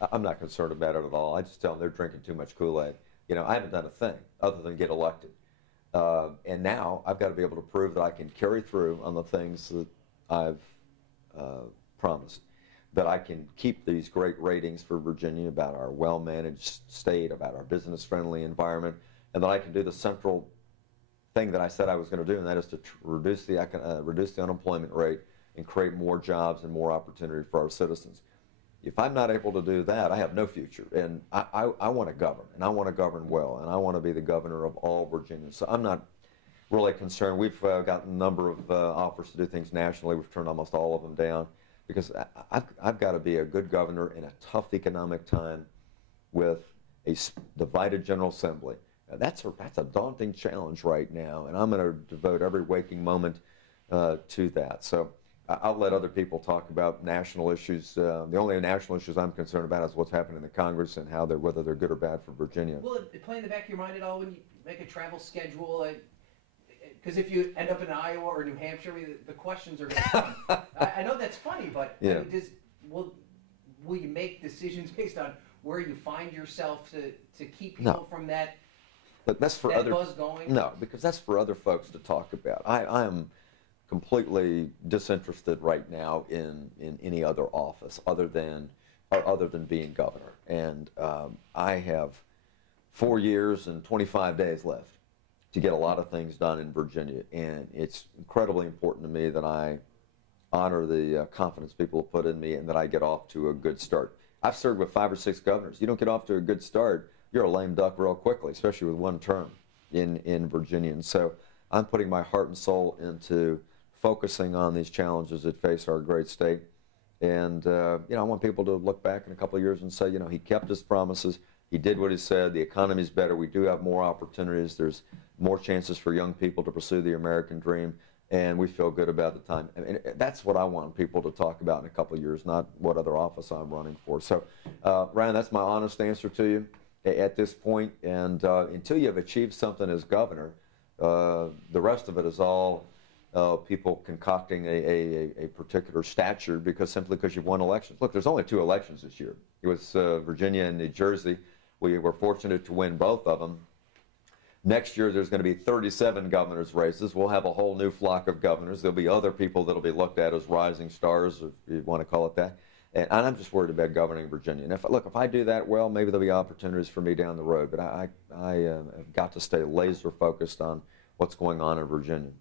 I'm not concerned about it at all. I just tell them they're drinking too much Kool-Aid. You know, I haven't done a thing other than get elected. And now I've got to be able to prove that I can carry through on the things that I've promised, that I can keep these great ratings for Virginia about our well-managed state, about our business-friendly environment, and that I can do the central thing that I said I was going to do, and that is to reduce the unemployment rate and create more jobs and more opportunity for our citizens. If I'm not able to do that, I have no future. And I want to govern, and I want to govern well, and I want to be the governor of all Virginians. So I'm not really concerned. We've gotten a number of offers to do things nationally. We've turned almost all of them down because I've got to be a good governor in a tough economic time with a divided General Assembly. That's a daunting challenge right now, and I'm going to devote every waking moment to that. So I'll let other people talk about national issues. The only national issues I'm concerned about is what's happening in the Congress and whether they're good or bad for Virginia. Will it play in the back of your mind at all when you make a travel schedule? Because if you end up in Iowa or New Hampshire, I mean, the questions are going to come. I know that's funny, but yeah. I mean, will you make decisions based on where you find yourself to keep people from that? But that's for other buzz going? No, because that's for other folks to talk about. I am completely disinterested right now in any other office other than being governor. And I have 4 years and 25 days left to get a lot of things done in Virginia, and it's incredibly important to me that I honor the confidence people have put in me and that I get off to a good start. I've served with 5 or 6 governors. You don't get off to a good start, you're a lame duck real quickly, especially with one term in Virginia. And so I'm putting my heart and soul into focusing on these challenges that face our great state. And I want people to look back in a couple of years and say, he kept his promises, he did what he said, the economy's better, we do have more opportunities, there's more chances for young people to pursue the American dream, and we feel good about the time. I mean, that's what I want people to talk about in a couple of years, not what other office I'm running for. So, Ryan, that's my honest answer to you at this point. And until you have achieved something as governor, the rest of it is all people concocting a particular stature simply because you've won elections. Look, there's only 2 elections this year. It was Virginia and New Jersey. We were fortunate to win both of them. Next year, there's going to be 37 governors' races. We'll have a whole new flock of governors. There'll be other people that'll be looked at as rising stars, if you want to call it that. And I'm just worried about governing Virginia. And if I do that well, maybe there'll be opportunities for me down the road. But I have got to stay laser focused on what's going on in Virginia.